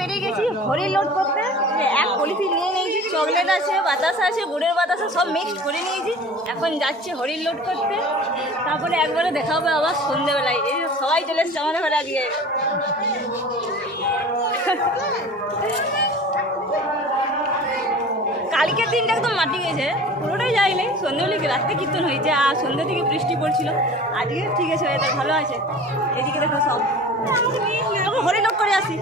বেরিয়ে গেছি হরি লোড করতে। এক পলিথিন নিয়ে নিয়েছি, চকলেট আছে, বাতাসা আছে, গুড়ের বাতাসা সব মিক্সড করে নিয়েছি। এখন যাচ্ছি হরি লোড করতে, তারপরে একবারে দেখা হবে আবার সন্ধ্যেবেলায়। এই সবাই চলে এসছে আমাদের ঘরে আজকে। কালকের দিনটা একদম মাটি গেছে, পুরোটাই যায়নি। সন্ধ্যেবেলা রাত্রে কীর্তন হয়েছে আর সন্ধ্যে থেকে বৃষ্টি পড়ছিল। আজকে ঠিক আছে, ওয়েদার ভালো আছে। এদিকে দেখো সব হরি লোড করে আসি।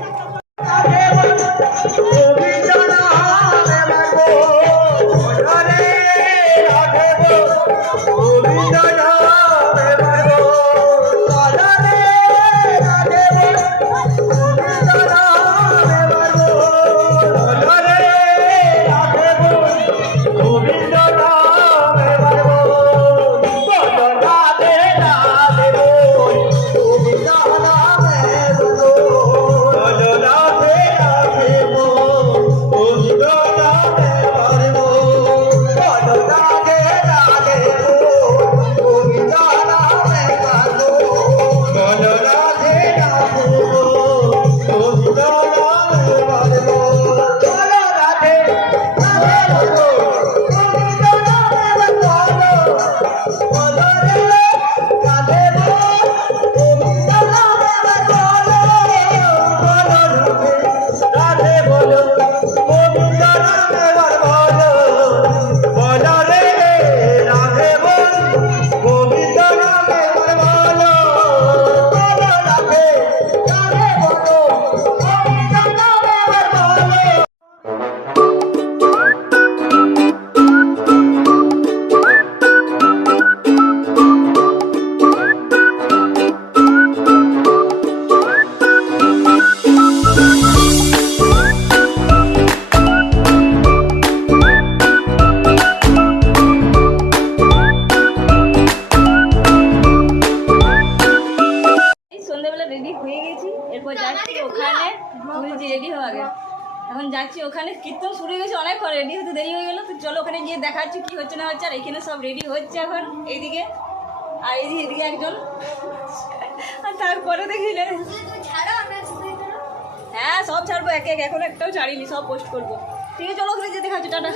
এখন যাচ্ছি ওখানে, কীর্তন শুরু হয়ে গেছে অনেক, রেডি হতে দেরি হয়ে গেলো। তো চলো ওখানে গিয়ে দেখাচ্ছি কি হচ্ছে না হচ্ছে। আর এখানে সব রেডি হচ্ছে এখন এইদিকে, আর এদিকে একজন। আর তারপরে দেখিলে হ্যাঁ সব ছাড়বো একে এক, এখন একটাও ছাড়িনি, সব পোস্ট করবো। ঠিক আছে চলো ওখানে গিয়ে দেখাচ্ছি, টাটা।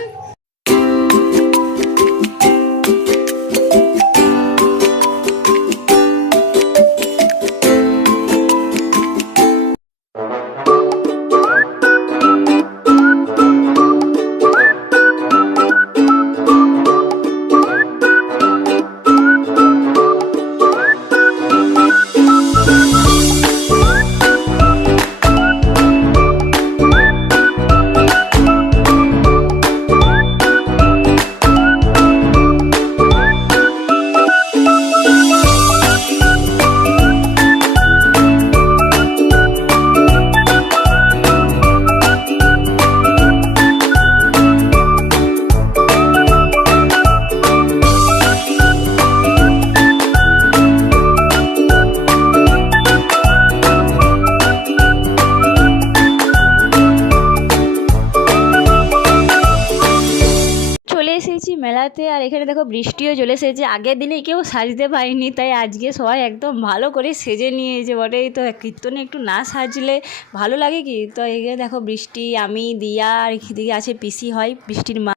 মেলাতে। আর এখানে দেখো বৃষ্টিও চলে এসেছে। আগের দিনে কেউ সাজতে পারেনি, তাই আজকে সবাই একদম ভালো করে সেজে নিয়েছে বটেই। তো কীর্তনে একটু না সাজলে ভালো লাগে কি? তো এখানে দেখো বৃষ্টি, আমি, দিয়া, আর এদিকে আছে পিসি হয় বৃষ্টির মা।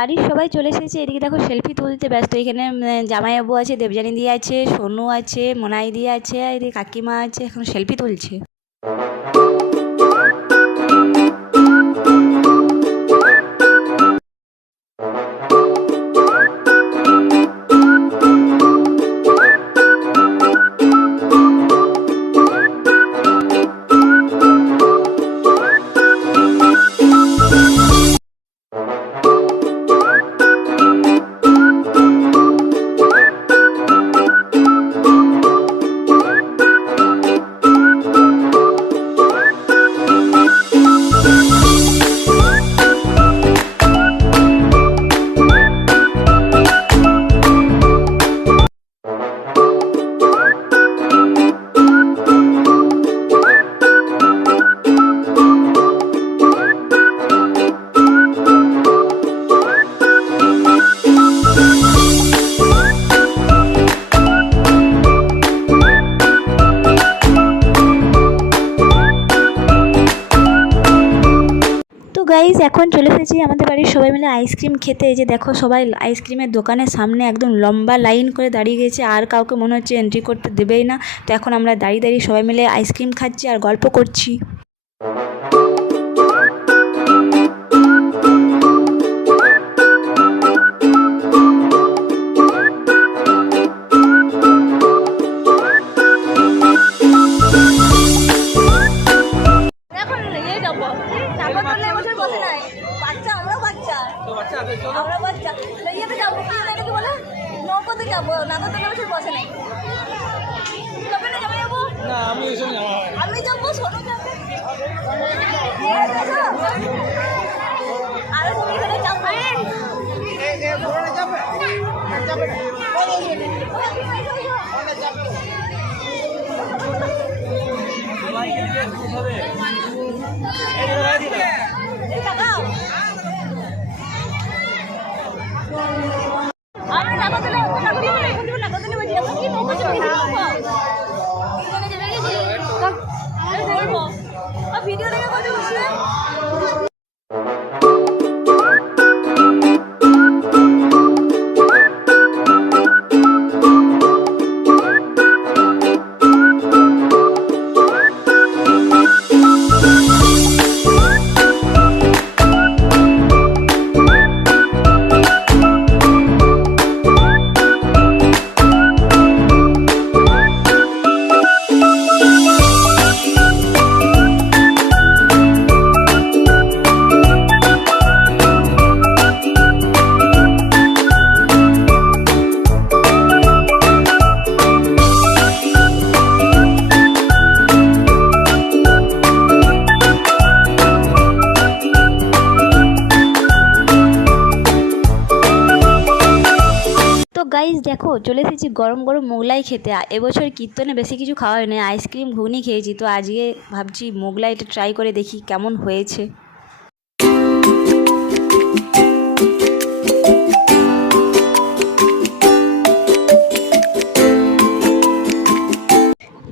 বাড়ির সবাই চলে এসেছে, এদিকে দেখো সেলফি তুলতে ব্যস্ত। এখানে জামাইবাবু আছে, দেবযানী দিয়ে আছে, সোনু আছে, মোনাই দিয়ে আছে, আর এদিকে কাকিমা আছে, এখন সেলফি তুলছে। গাইস এখন চলে এসেছি আমাদের বাড়ির সবাই মিলে আইসক্রিম খেতে। এই যে দেখো সবাই আইসক্রিমের দোকানের সামনে একদম লম্বা লাইন করে দাঁড়িয়ে গেছে, আর কাউকে মনে হচ্ছে এন্ট্রি করতে দেবেই না। তো এখন আমরা দাঁড়িয়ে দাঁড়িয়ে সবাই মিলে আইসক্রিম খাচ্ছি আর গল্প করছি। আমি যাবো সোনু যাবে আর তুমি এখানে যাবে ভিডিও দেখে কথা বলছিলাম। গাইস দেখো চলে এসেছি গরম গরম মোগলাই খেতে। এবছর কীর্তনে বেশি কিছু খাওয়া হয়নি, আইসক্রিম ঘুগনি খেয়েছি। তো আজকে ভাবছি মোগলাইটা ট্রাই করে দেখি কেমন হয়েছে।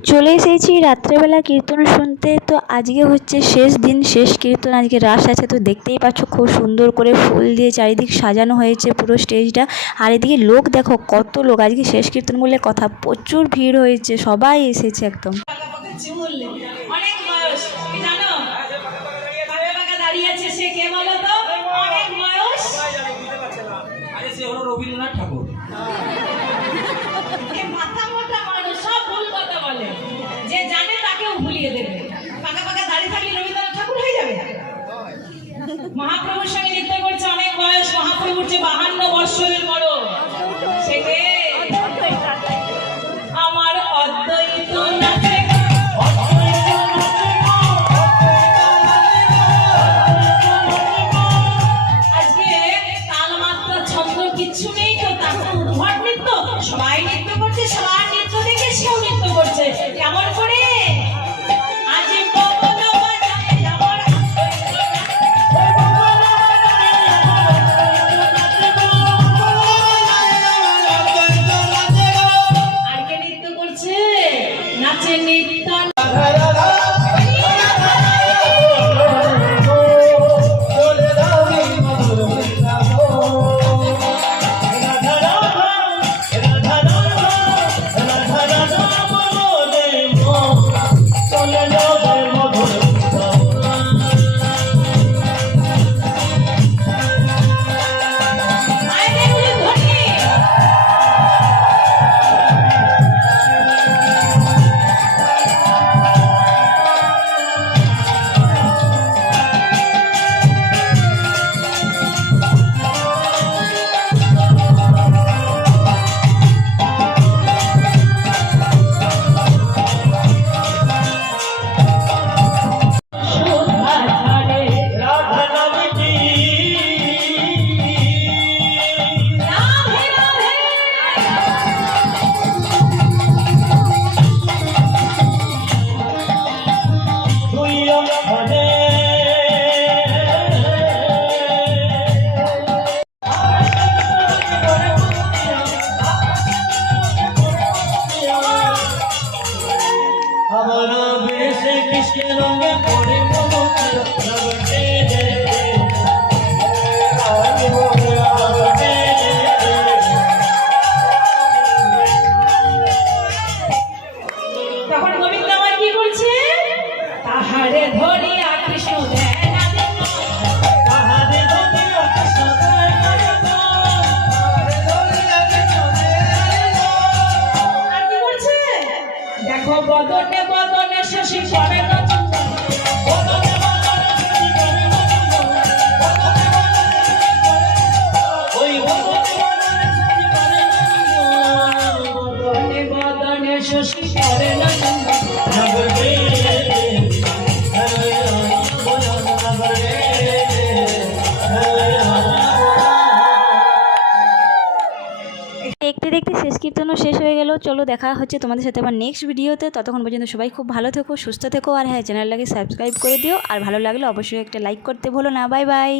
চলে এসেছি রাত্রেবেলা কীর্তন শুনতে। তো আজকে হচ্ছে শেষ দিন, শেষ কীর্তন, আজকে রাস আছে। তো দেখতেই পাচ্ছ খুব সুন্দর করে ফুল দিয়ে চারিদিক সাজানো হয়েছে পুরো স্টেজটা। আর এদিকে লোক দেখো কত লোক, আজকে শেষ কীর্তন বলে কথা, প্রচুর ভিড় হয়েছে, সবাই এসেছে একদম। রবীন্দ্রনাথ ঠাকুর যে জানে তাকেও ভুলিয়ে দেবে। পাকা পাকা দাঁড়িয়ে থাকলে রবীন্দ্রনাথ ঠাকুর হয়ে যাবে। মহাপ্রভুর সঙ্গে নৃত্য করছে, অনেক বয়স, মহাপ্রভুর যে 52 বৎসরের বড়, সেকে আমার অদ্বৈত নাথে আজকে তাল মাত্রা ছন্দ কিচ্ছু নেই, তো তাকে উদ্ভট নৃত্য, সবাই নৃত্য করছে, সবার নৃত্য দেখে সেও নৃত্য করছে। কেমন করে তখন গোবিন্দ আমার কি করছে? তাহারে ধরিয়া কৃষ্ণ দেয় না দেব। আর কি করছে? দেখো বদনে বদনে শশী করে নতুন বদনে বদনে শশী করে নতুন ওই বদনে বদনে শশী করে নতুন দেখতে দেখতে শেষ কীর্তনও শেষ হয়ে গেল। চলো দেখা হচ্ছে তোমাদের সাথে আবার নেক্সট ভিডিওতে। ততক্ষণ পর্যন্ত সবাই খুব ভালো থেকো, সুস্থ থেকো, আর হ্যাঁ চ্যানেলটাকে সাবস্ক্রাইব করে দিও, আর ভালো লাগলে অবশ্যই একটা লাইক করতে ভুলো না। Bye bye.